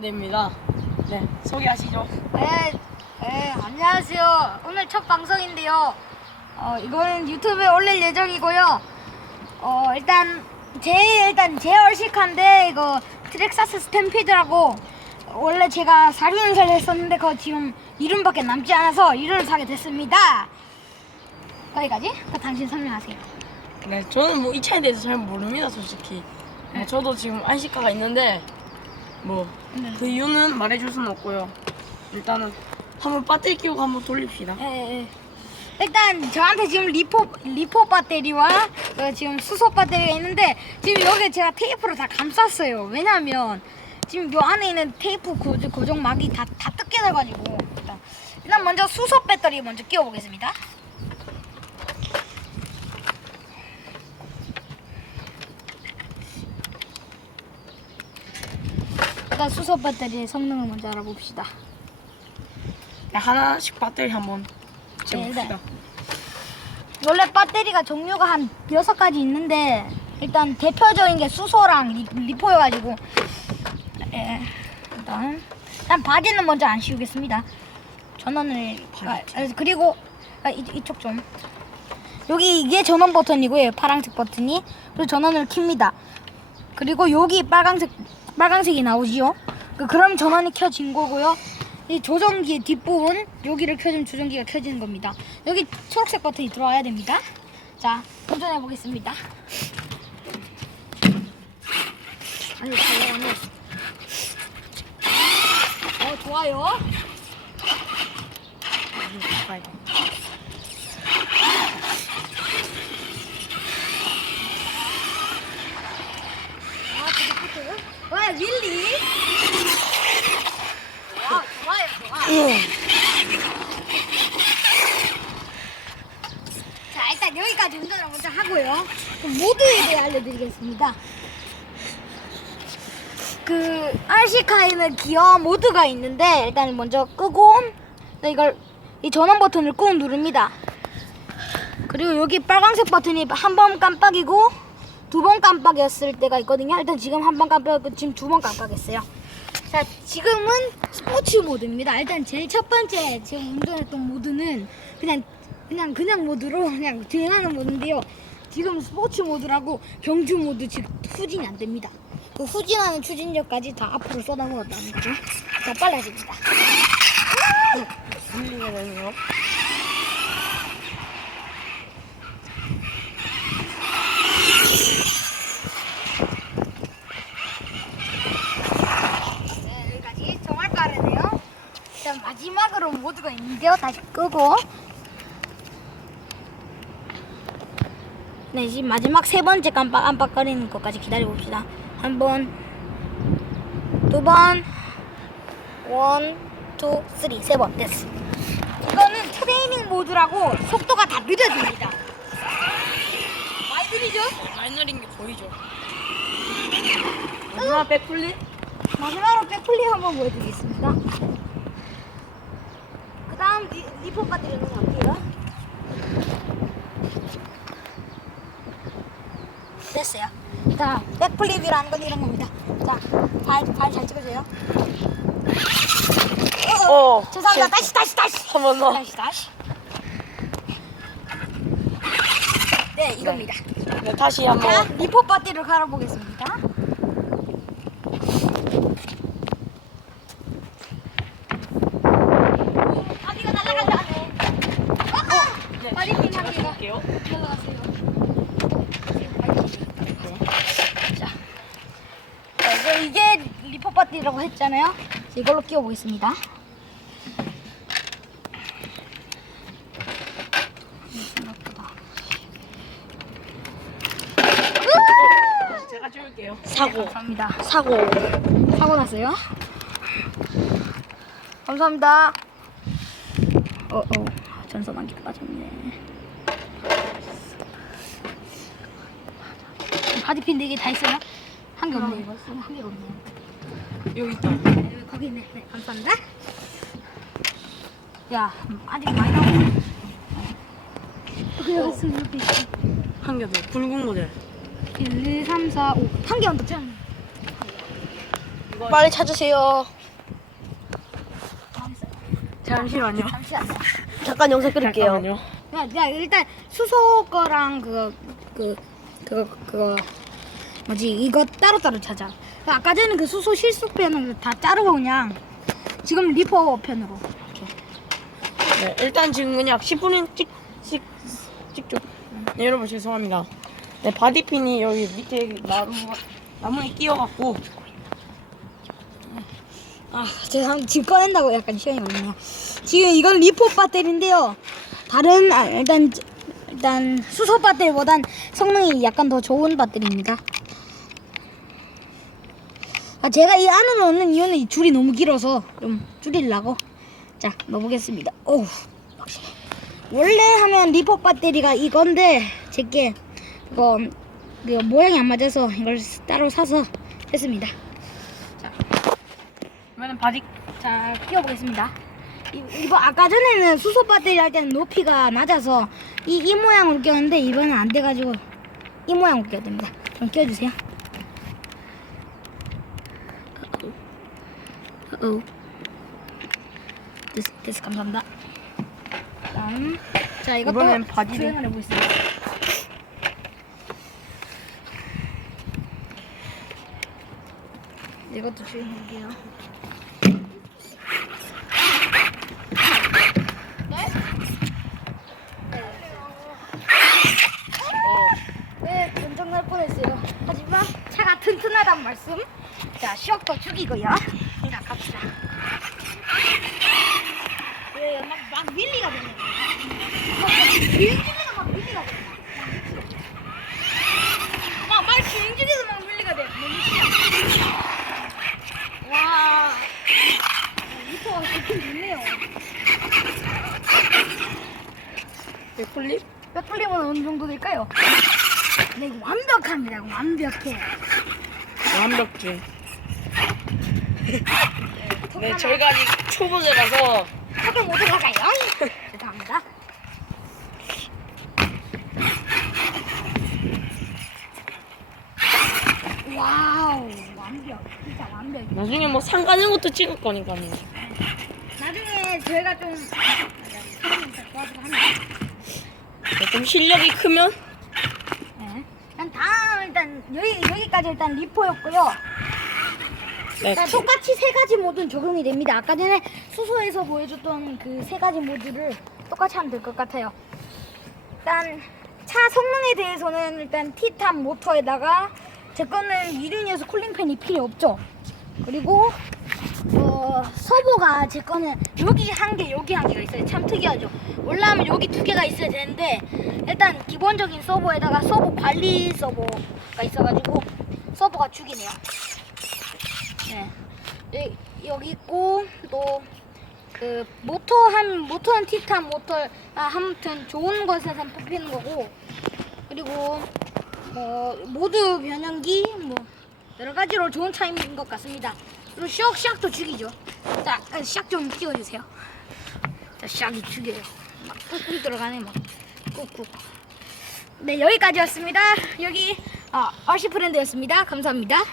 됩니다. 네, 소개하시죠. 네, 네, 안녕하세요. 오늘 첫 방송인데요. 어, 이거는 유튜브에 올릴 예정이고요. 어, 일단 제 일단 제 얼씨카인데 이거 트렉사스 스탬피드라고 원래 제가 4륜을 했었는데 그거 지금 이름밖에 남지 않아서 이름을 사게 됐습니다. 거기까지? 그 당신 설명하세요. 네, 저는 뭐 이 차에 대해서 잘 모릅니다, 솔직히. 네, 저도 지금 안시카가 있는데 뭐 그 이유는 말해줄 수는 없고요. 일단은 한번 배터리 끼우고 한번 돌립시다. 예, 예, 예. 일단 저한테 지금 리포 리포 배터리와 어, 지금 수소 배터리가 있는데 지금 여기 제가 테이프로 다 감쌌어요. 왜냐하면 지금 요 안에 있는 테이프 고정, 고정막이 다, 다 뜯게 돼가지고 일단, 일단 먼저 수소 배터리 먼저 끼워보겠습니다. 일단 수소 배터리의 성능을 먼저 알아봅시다. 네, 하나씩 배터리 한번 네, 재봅시다. 원래 배터리가 종류가 한 여섯 가지 있는데 일단 대표적인 게 수소랑 리, 리포여가지고 예, 일단 일단 바지는 먼저 안 씌우겠습니다. 전원을 아, 아, 그리고 아, 이, 이쪽 좀 여기 이게 전원 버튼이고요 파란색 버튼이 그리고 전원을 킵니다. 그리고 여기 빨간색 빨간색이 나오지요. 그- 그럼 전원이 켜진 거고요. 이 조정기 뒷부분 여기를 켜주면 조정기가 켜지는 겁니다. 여기 초록색 버튼이 들어와야 됩니다. 자, 운전해 보겠습니다. 아니, 잘 나가네. 어, 좋아요. 아, 되게 좋고요. 와, 릴리. 와, 좋아요, 좋아. 자, 일단 여기까지 운전을 먼저 하고요. 그럼 대해 알려드리겠습니다. 그 RC카에는 기어 모드가 있는데 일단 먼저 끄고 네, 이걸 이 전원 버튼을 꾹 누릅니다. 그리고 여기 빨간색 버튼이 한 번 깜빡이고 두 번 깜빡였을 때가 있거든요. 일단 지금 한 번 깜빡이고 지금 두 번 깜빡했어요. 자, 지금은 스포츠 모드입니다. 일단 제일 첫 번째 지금 운전했던 모드는 그냥 그냥 그냥 모드로 그냥 주행하는 모드인데요. 지금 스포츠 모드라고 경주 모드 지금 후진이 안 됩니다. 그 후진하는 추진력까지 다 앞으로 쏟아부었다는 거죠. 자, 빨라집니다. 밀리게 되네요. 네, 여기까지 정말 빠르네요. 자, 마지막으로 모드가 있는데요. 다시 끄고. 네, 지금 마지막 세 번째 깜빡 깜빡거리는 것까지 기다려 봅시다. 한 번, 두 번, 원, 투, 쓰리, 세 번. 됐어. 이거는 트레이닝 모드라고 속도가 다 느려집니다. 많이 느리죠? 많이 느린 게 보이죠? 마지막 백플리? 마지막으로 백플립 한번 보여드리겠습니다. 리포까지 이는 갈게요. 됐어요. 자, 백플립이라는 건 이런 겁니다. 자, 발, 발 잘 찍어줘요. 어, 어, 어, 죄송합니다. 실- 다시, 다시, 다시. 한 번 더. 다시, 다시. 네, 이겁니다. 네, 다시 자, 한번. 리포 바디를 갈아보겠습니다. 바디가 날아간다. 네, 바디핀 자, 자, 이제 이게 리포 바디라고 했잖아요. 이걸로 끼워보겠습니다. 제가 줄게요. 사고. 감사합니다. 사고. 사고 났어요? 감사합니다. 어, 어. 전선 안개 빠졌네. 바디핀 4개 다 있어요? 한 개 없네, 이거. 한 개가 없네요. 여기 있다. 네, 거기 있네. 네, 감사합니다. 야, 아직 많이 나오네. 그래, 여기 있어. 한 개 더. 붉은 모델. 1, 2, 3, 4, 5. 한 개만 더 채워. 빨리 찾으세요. 잠시만요. 잠시만요. 잠깐 영상 끊을게요. 잠깐만요. 야, 야 일단 수소 거랑 그거 그 그거 그거 뭐지 이거 따로 따로 찾아. 그 아까 전에 그 수소 실속 편은 다 자르고 그냥 지금 리퍼 편으로. 네, 일단 지금 그냥 10분은 찍, 찍, 찍죠. 네, 여러분 죄송합니다. 네, 바디핀이 여기 밑에 나무, 나무에 끼어갖고. 아 죄송 지금 꺼낸다고 약간 시간이 걸리네요. 지금 이건 리포 배터리인데요. 다른 아, 일단 일단 수소 배터리보단 성능이 약간 더 좋은 배터리입니다. 아 제가 이 안으로 넣는 이유는 이 줄이 너무 길어서 좀 줄이려고 자 넣어보겠습니다. 오우 확실히 원래 하면 리포 배터리가 이건데 제게 이거 그 모양이 안 맞아서 이걸 따로 사서 했습니다. 그러면 바디, 자 끼워보겠습니다. 이, 이거 아까 전에는 수소 배터리 할 때는 높이가 낮아서 이, 이 모양으로 끼웠는데 이번엔 안 돼가지고 이 모양으로 끼워야 됩니다. 좀 끼워주세요. 어 됐어, 됐어 감사합니다. 다음 자 이것도 이번엔 바디를- 주행을 해보겠습니다. 이것도 주행해볼게요. 네, 전정 날 뻔했어요. 하지만 차가 튼튼하단 말씀. 자, 쇼도 죽 이고요. 자, 갑시다. 왜, 막, 막 밀리가 되네. 중에서 막 밀리가 돼. 막, 밀리가 돼. 너무 싫어. 와. 리퍼가 좋긴 좋네요. 백플립? 백플립은 어느 정도 될까요? 네, 이거 완벽합니다. 완벽해. 완벽주. 네, 저희가 아직 초보자라서. 학교 모두 가가요. 감사합니다. 와우, 완벽. 진짜 완벽. 나중에 뭐상 가는 것도 찍을 거니까요. 나중에 저희가 좀 사람들 도와주고 합니다. 네, 좀 실력이 크면 네. 일단 다음 일단 여기 여기까지 일단 리포였고요. 네, 일단 똑같이 세 가지 모드는 적용이 됩니다. 아까 전에 수소에서 보여줬던 그 세 가지 모드를 똑같이 하면 될 것 같아요. 일단 차 성능에 대해서는 일단 티탑 모터에다가 제 거는 유륜이어서 쿨링팬이 필요 없죠. 그리고 어, 서버가 제 거는 여기 한 개, 여기 한 개가 있어요. 참 특이하죠. 원래 하면 여기 두 개가 있어야 되는데 일단 기본적인 서버에다가 서버 관리 서버가 있어가지고 서버가 죽이네요. 네. 여- 여기 있고 또 그 모터 한 모터는 티탄 모터 아 아무튼 좋은 것에서 뽑히는 거고 그리고 뭐 모두 변연기 뭐 여러 가지로 좋은 차임인 것 같습니다. 그리고 샥 샥도 죽이죠. 자, 샥좀 띄워주세요. 자, 샥이 죽여요. 막 꾹꾹 들어가네 막 꾹꾹. 네 여기까지였습니다. 여기 아, RC 프렌드였습니다. 감사합니다.